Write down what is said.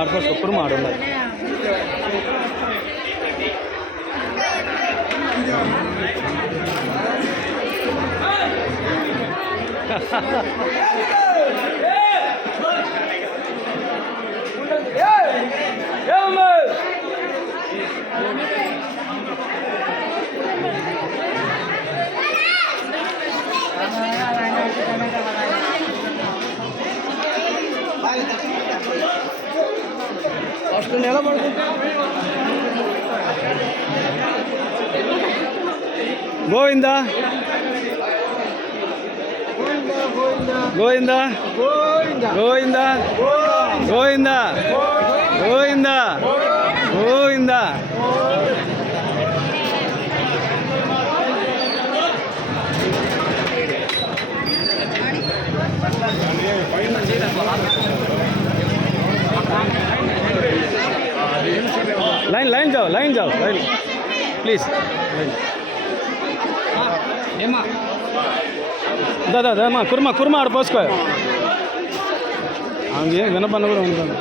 ಆಡ್ಕೋಸ್ಕರ ಕುರ್ಮ ಆಡೋಲ್ಲ ಅಷ್ಟು ನೆಲ ಮಾಡ್ಬೇಕು ಗೋವಿಂದ ಗೋವಿಂದ ಗೋವಿಂದ ಗೋವಿಂದ ಗೋವಿಂದ ಗೋವಿಂದ लाइन जाओ लाइन प्लीज दादा दादा कुर्मा कुर्मा आड़ पोस्को हंगे विनपन्न కూడా ఉంటుంది